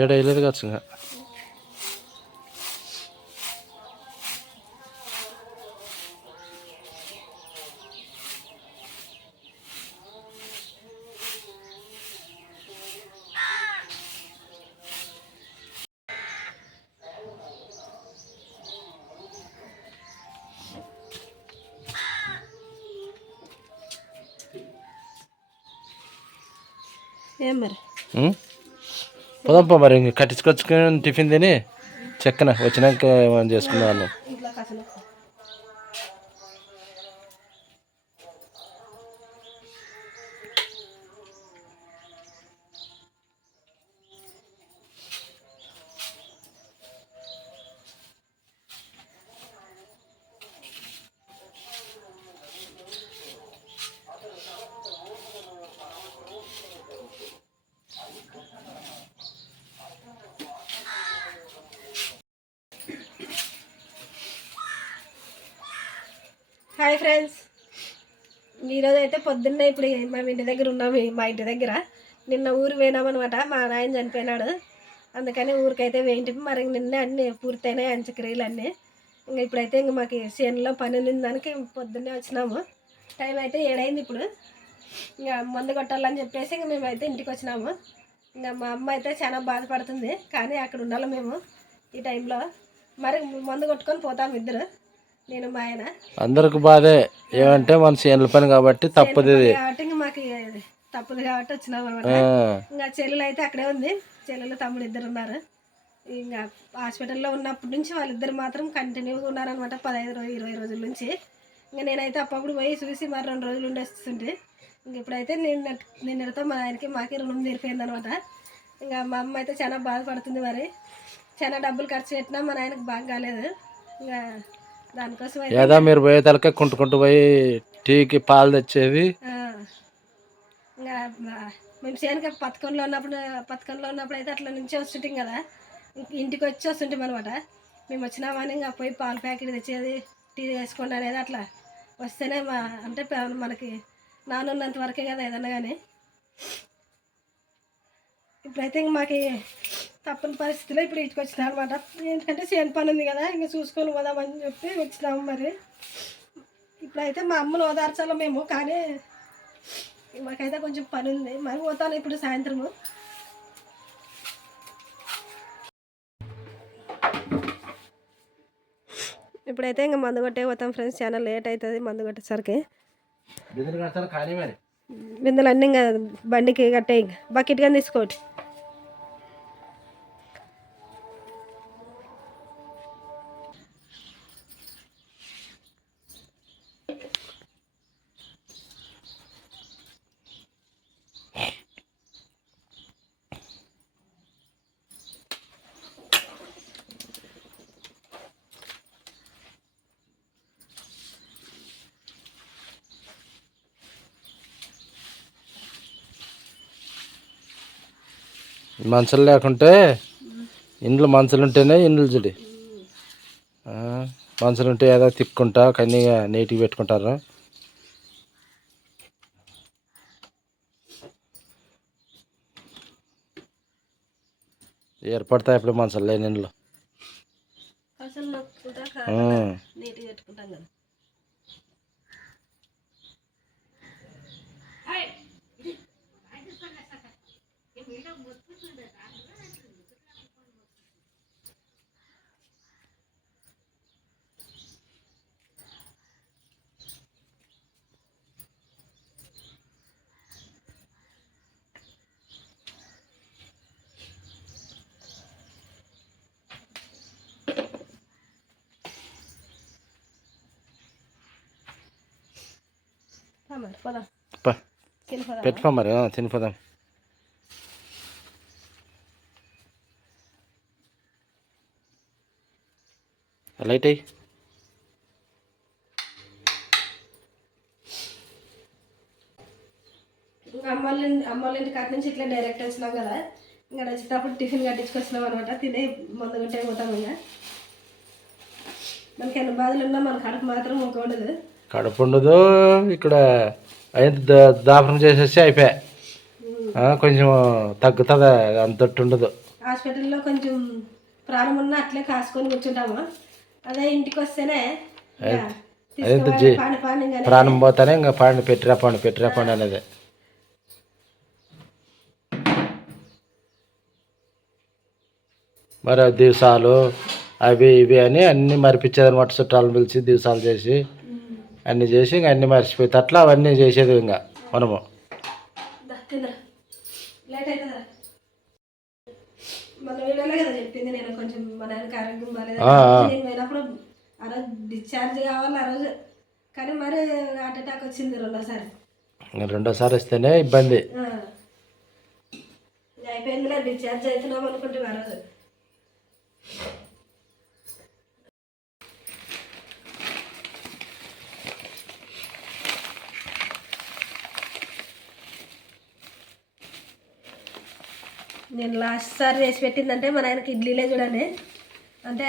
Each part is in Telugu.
ఏడైలేదు కావచ్చు ఇంకా. ఏం మరి పోదాంపా మరి ఇంక కట్టించుకొచ్చుకొని టిఫిన్ తిని చెక్కన వచ్చినాక ఏమైనా చేసుకునే వాళ్ళం. హాయ్ ఫ్రెండ్స్, ఈరోజు అయితే పొద్దున్నే ఇప్పుడు మేము ఇంటి దగ్గర ఉన్నాము. మా ఇంటి దగ్గర నిన్న ఊరు పోయినామన్నమాట. మా నాయన చనిపోయినాడు, అందుకని ఊరికైతే వేయింటి. మరి నిన్న అన్నీ పూర్తయినాయి అంత్యక్రియలు అన్నీ. ఇంకా ఇప్పుడైతే ఇంక మాకు చేనులో పని ఉంది, దానికి పొద్దున్నే వచ్చినాము. టైం అయితే 7 అయింది ఇప్పుడు. ఇంకా మందు కొట్టాలని చెప్పేసి ఇంక మేమైతే ఇంటికి వచ్చినాము. ఇంకా మా అమ్మ అయితే చాలా బాధపడుతుంది, కానీ అక్కడ ఉండాలి మేము ఈ టైంలో. మరి మందు కొట్టుకొని పోతాము ఇద్దరు, నేను మా ఆయన. అందరికి బాధే, ఏమంటే మన చేనుల పని కాబట్టి తప్పదు కాబట్టి మాకు తప్పదు కాబట్టి వచ్చినాం అనమాట. ఇంకా చెల్లెలు అయితే అక్కడే ఉంది, చెల్లెలు తమ్ముడు ఇద్దరు ఉన్నారు. ఇంకా హాస్పిటల్లో ఉన్నప్పటి నుంచి వాళ్ళిద్దరు మాత్రం కంటిన్యూగా ఉన్నారనమాట, 15-20 రోజుల నుంచి. ఇంకా నేనైతే అప్పుడప్పుడు పోయి చూసి మరి 2 రోజులు ఉండేస్తుంటే, ఇంక ఇప్పుడైతే నిన్నటితో మా ఆయనకి మాకి రుణం తీరిపోయింది అనమాట. ఇంకా మా అమ్మ అయితే చాలా బాధపడుతుంది. మరి చాలా డబ్బులు ఖర్చు పెట్టినా మా నాయనకు బాగా కాలేదు. ఇంకా దానికోసం ఏదో మీరు పోయే తలకే కుంటుకుంటూ పోయి టీకి పాలు తెచ్చేది. ఇంకా మేము చేనుక పథకంలో ఉన్నప్పుడు అయితే అట్లా నుంచి వస్తుంటాం కదా, ఇంటికి వచ్చి వస్తుంటాం అనమాట. మేము వచ్చినామని ఇంకా పోయి పాల ప్యాకెట్ తెచ్చేది, టీ వేసుకోండి అనేది అట్లా వస్తేనే అంటే మనకి నానున్నంత వరకే కదా ఏదన్నా కానీ. ఇప్పుడైతే ఇంక మాకు తప్పని పరిస్థితిలో ఇప్పుడు ఇంటికి వచ్చినా అనమాట. ఏంటంటే చేను పని ఉంది కదా, ఇంకా చూసుకొని పోదామని చెప్పి వచ్చినాము. మరి ఇప్పుడైతే మా అమ్మను ఓదార్చాలి మేము, కానీ మాకైతే కొంచెం పని ఉంది. మరి పోతాను ఇప్పుడు సాయంత్రము. ఇప్పుడైతే ఇంకా మందు కొట్టే పోతాం ఫ్రెండ్స్. చాలా లేట్ అవుతుంది మందు కొట్టేసరికి. బిందెలు అన్నీ ఇంకా బండికి కట్టే, బకెట్ కానీ తీసుకోండి. మనుషులు లేకుంటే ఇండ్లు, మనుషులు ఉంటేనే ఇండ్లు చూడి. మనుషులు ఉంటే ఏదో తిక్కుంటా కానీ నీట్గా పెట్టుకుంటారు. ఏర్పడతాయి ఇప్పుడు మనుషులు లేని ఇండ్లు. నీట్గా పెట్టుకుంటాం కదా. పెట్టుకో మరి, తినిపోదాం. లైట్ అయ్యి అమ్మోళ్ళ ఇంటి కాటి నుంచి ఇట్లా డైరెక్ట్ వచ్చినాం కదా. ఇంకా వచ్చేటప్పుడు టిఫిన్ కట్టించుకొచ్చినాం అనమాట. తినే మందు గంటే పోతాం. ఇంకా మనకి ఎన్ని బాధలు ఉన్నా మన కడుపు మాత్రం ఉండదు. కడుపు ఉండదు. ఇక్కడ అయిన దాపనం చేసేసి అయిపోయా. కొంచెం తగ్గుతుంది, అంతట్టు ఉండదు. హాస్పిటల్లో కొంచెం ప్రాణం ఉన్న అట్లే కాసుకొని కూర్చుంటాము. అదే ఇంటికి వస్తేనే ప్రాణం పోతానే ఇంకా పండు పెట్టిరా పండు అనేది. మరి దివసాలు అవి ఇవి అని అన్నీ మరిపించేది అనమాట. చుట్టాలను పిలిచి దివసాలు చేసి అన్నీ చేసి ఇంకా అన్నీ మర్చిపోయి అట్లా అవన్నీ చేసేది ఇంకా మనము. మన వీడియోలో కదా చెప్పింది నేను, కొంచెం మా నాన్నకి ఆరోగ్యం బాగాలేదు. నేను పోయినప్పుడు ఆ రోజు డిశ్చార్జ్ కావాలి ఆ రోజు, కానీ మరి హార్ట్ అటాక్ వచ్చింది రెండోసారి వస్తేనే ఇబ్బంది. అయిపోయిందిలే, డిశ్చార్జ్ అవుతున్నాం అనుకుంటున్నా ఆ రోజు. నేను లాస్ట్ సారి చేసి పెట్టిందంటే మా నాయనకి ఇడ్లీలే చూడండి. అంటే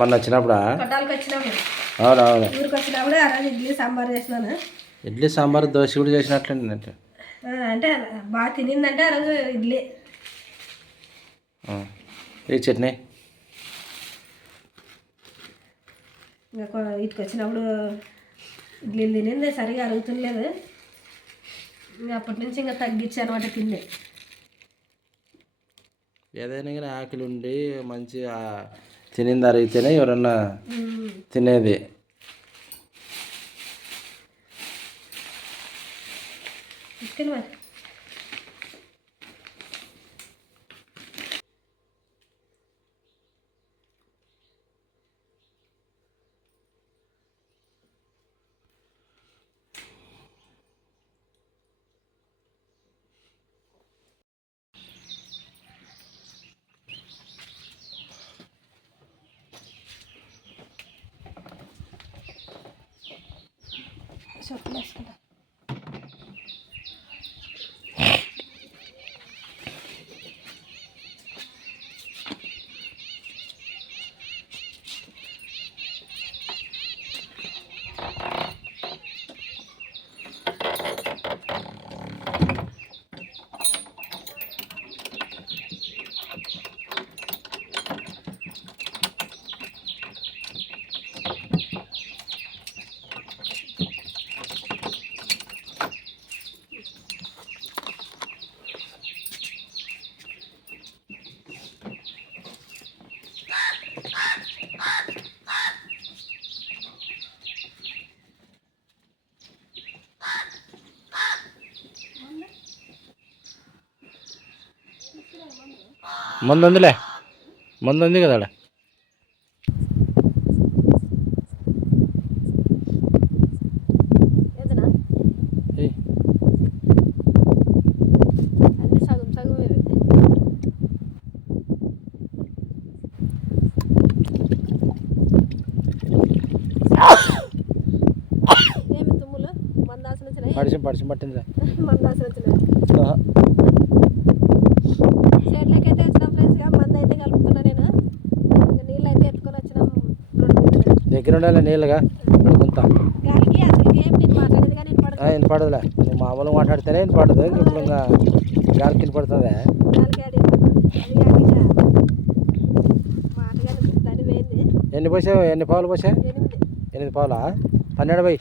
మన వచ్చినప్పుడు పట్టాలకు వచ్చినప్పుడు అవునవును ఊరికి వచ్చినప్పుడు ఆ రోజు ఇడ్లీ సాంబార్ చేసినాను. ఇడ్లీ సాంబార్ దోశ కూడా చేసినట్లండి. అంటే బాగా తినిందంటే ఆ రోజు ఇడ్లీ. ఏ చట్నీ ఇంకా ఇటుకు వచ్చినప్పుడు ఇడ్లీలు తినింది, సరిగా అరుగుతుండలేదు. ఇంకా అప్పటి నుంచి ఇంకా తగ్గించి అనమాట తిండి. ఏదైనా కానీ ఆకలి ఉండి మంచి తినింది అరిగితేనే ఎవరన్నా తినేది. చెప్పులు వేసుకుంటా. మందు ఉందిలే, మందు ఉంది కదా. సగం సగం ఏమి తుమ్ములు మందాసన వచ్చినాయి. పడిసి పట్టిందిలే మందాసన వచ్చినాయి. చేనులకైతే వచ్చినాం ఫ్రెండ్స్గా, మందు అయితే కలుపుతున్నా నేను. ఇంకా నీళ్ళు అయితే ఎత్తుకొని వచ్చినాం 2 దగ్గర ఉండాలి నీళ్ళుగా. గాలికి అసలుకి ఏం నేను మాట్లాడేది కానీ వినపడదులే. నువ్వు మామూలుగా మాట్లాడితేనే వినపడదు, ఇప్పుడు ఇంకా గాలికి వినపడుతుంది. ఎన్ని పోసావు, ఎన్ని పావులు పోసావు? 8 పావులా? 12 పోయి.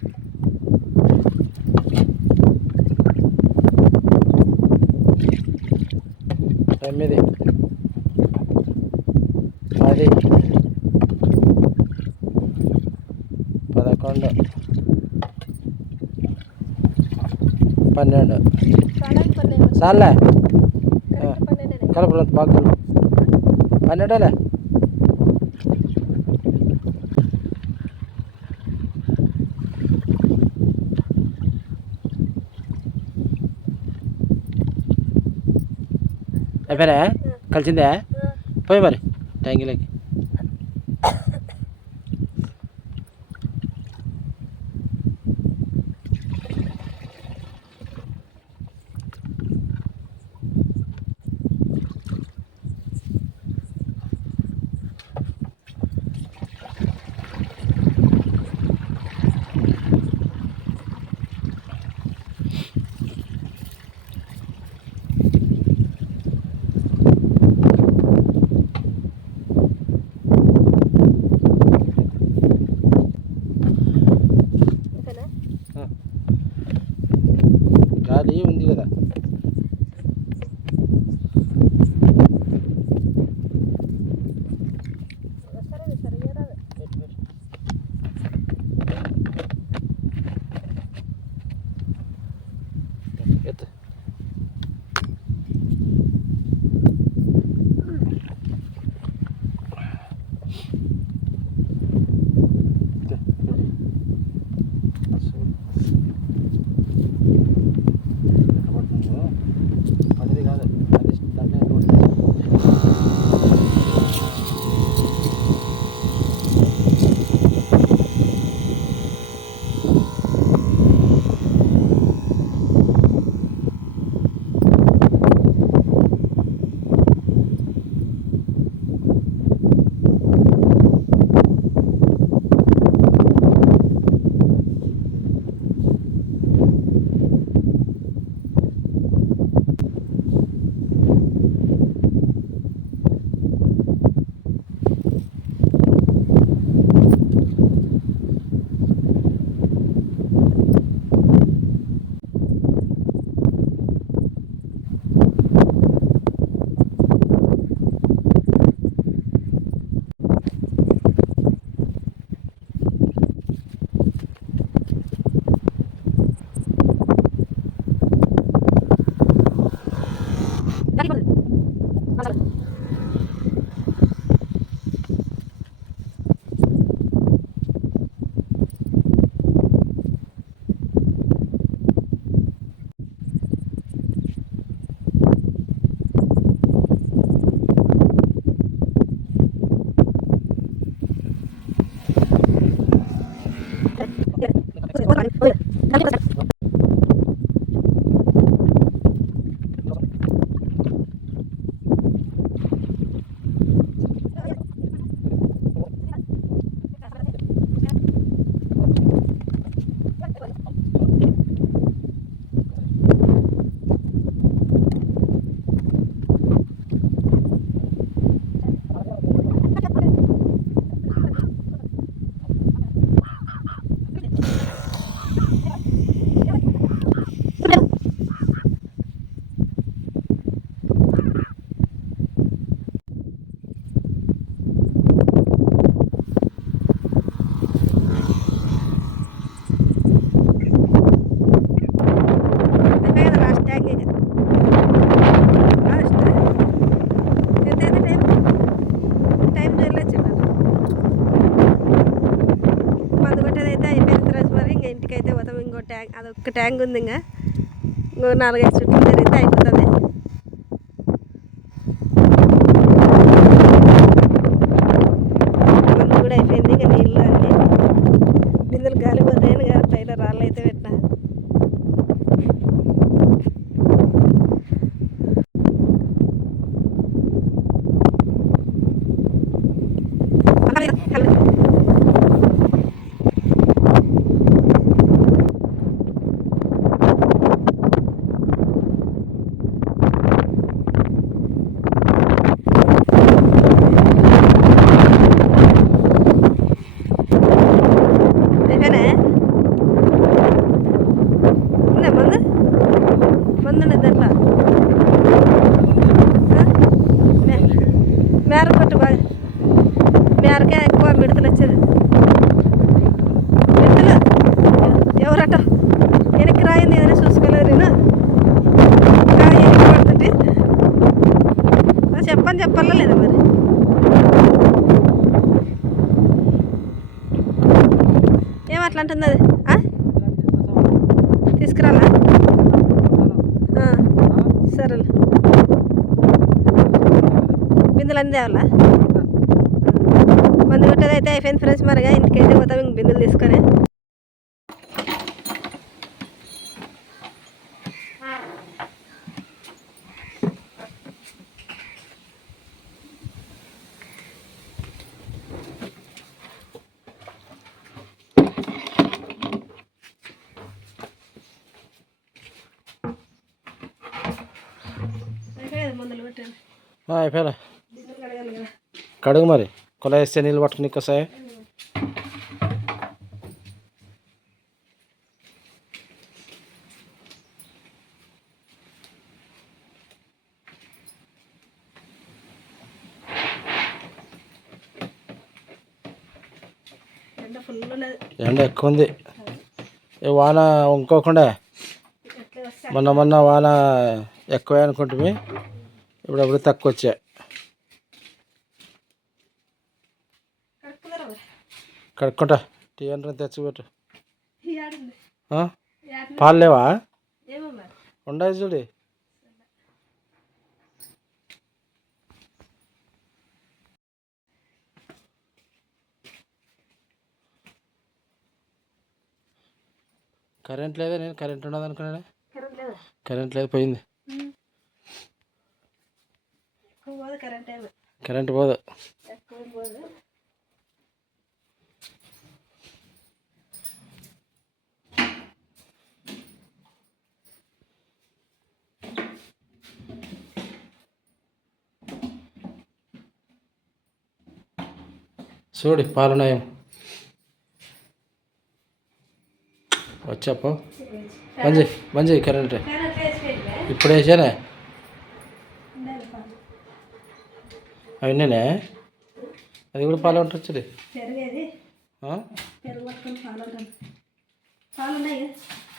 9 10 11 12 చాలే కలుపు, బాగా కలుపు. 12లే. అయిపోయినా కలిసిందే పోయి మరి ట్యాంకీలోకి. లాస్ట్ ట్యాంక్ ఇక లాస్ట్ ఎంతైతే టైం టైం వెళ్ళొచ్చు మందు కొట్టేది అయితే అయిపోయింది ఫ్రెండ్స్. మరి ఇంకా ఇంటికైతే పోతాం. ఇంకో ట్యాంక్ అదొక్క ట్యాంక్ ఉంది, ఇంకా ఇంకో 4-5 చుట్టూ తిరిగితే అయిపోతుంది. మందు కూడా అయిపోయింది. ఇంకా నీళ్ళు అన్నీ బిందులు గాలిపోతాయని కానీ పైన రాళ్ళు అయితే పెట్టినా. మేర కొట్టు బాగా, మేరకే ఎక్కువ మిడతలు వచ్చేది. మిడతలు ఎవరట వెనక్కి రాయింది ఏదైనా చూసుకోలేదు. నేను వెనక్కి పడుతుంటే చెప్పాలా లేదా మరి? ఏమట్లా అంటుంది అది? తీసుకురాలా? సరేలే, బిందులు అన్నీ తేవాలా? మందు కొట్టేది అయితే అయిపోయింది ఫ్రెండ్స్. మరిగా ఇంటికైతే పోతాం ఇంక బిందులు తీసుకొని. మందులు కొట్టాను అయిపోయా. బిందులు కడగాలి కదా. కడుగు మరి, కొల వేస్తే నీళ్ళు పట్టుకుని వస్తాయి. ఎండ ఫుల్ ఉన్నది, ఎండ ఎక్కువ ఉంది. వాన ఇంకోకుండా మొన్న వాన ఎక్కువ అనుకుంటుంది, ఇప్పుడు తక్కువ వచ్చాయి. కడుక్కుంటా, టీ అంటే తెచ్చిపెట్టు. పాలు లేవా? ఉండదు చూడు. కరెంట్ లేదా? నేను కరెంట్ ఉండదు అనుకున్నాను. కరెంట్ లేదు, పోయింది. కరెంట్ పోదు. చూడు పాలున్నాయం. వచ్చాపో మంచి కరెంట్ ఇప్పుడు వేసానే అవన్నీనే. అది కూడా పాలు ఉంటుంది.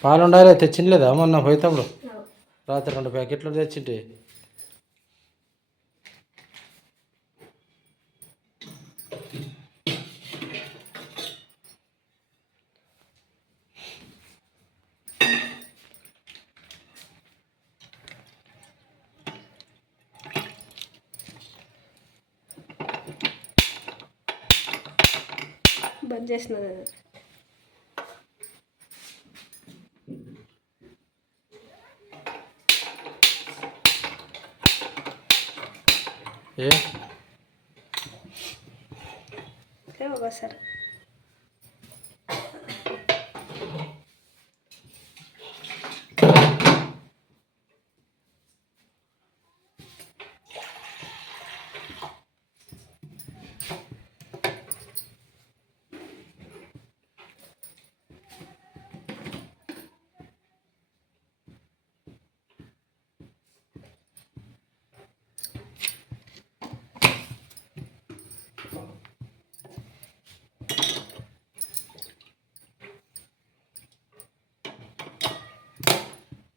పాలు ఉండాలి. తెచ్చిండలేదా మొన్న పోయితప్పుడు? రాత్రి 2 ప్యాకెట్లు తెచ్చింటి. బంద్ చేసిన ఏ ఒకసారి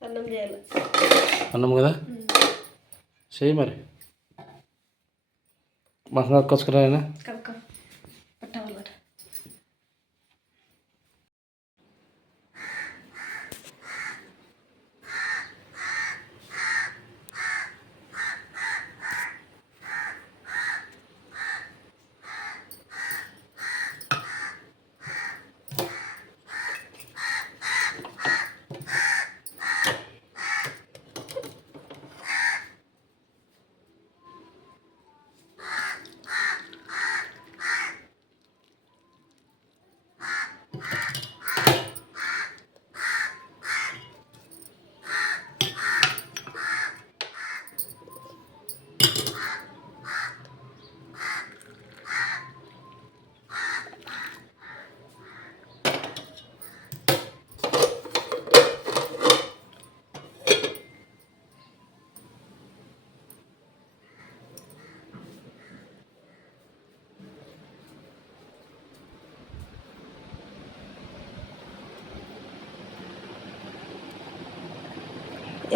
అన్నం చేయాలి. అన్నం కదా చెయ్యి మరి. మసాలా కొసుకురాయనా కనుక పట్టాలన్నమాట.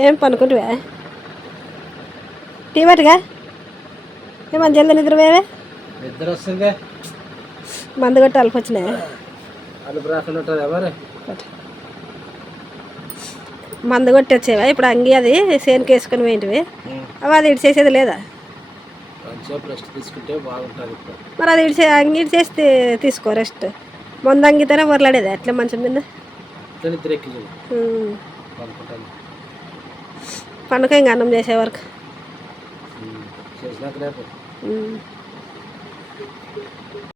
ఏం పనుకుంటువా? టీ పట్టుగా ఏమని జల్ది నిద్రపోయావే? నిద్ర వస్తుంది. మందు కొట్టి అల్ప వచ్చినాయా? అలుపు రాకుండా ఉంటుంది మరి. మందు కొట్టి వచ్చేవా? ఇప్పుడు అంగి అది సేనుకి వేసుకొని పోయింటివి, అవి అది ఇడిచేసేది లేదా? కొంచెం రెస్ట్ తీసుకుంటే బాగుంటుంది. ఇప్పుడు మరి అది అంగి ఇడిచేసి తీసుకో రెస్ట్. మందు అంగితేనే పొరలాడేది అట్లా మంచం మీద. నిద్ర ఎక్కి అనుకుంటాను. పండుగ ఇంకా అన్నం చేసే వరకు చేసినాక రేపు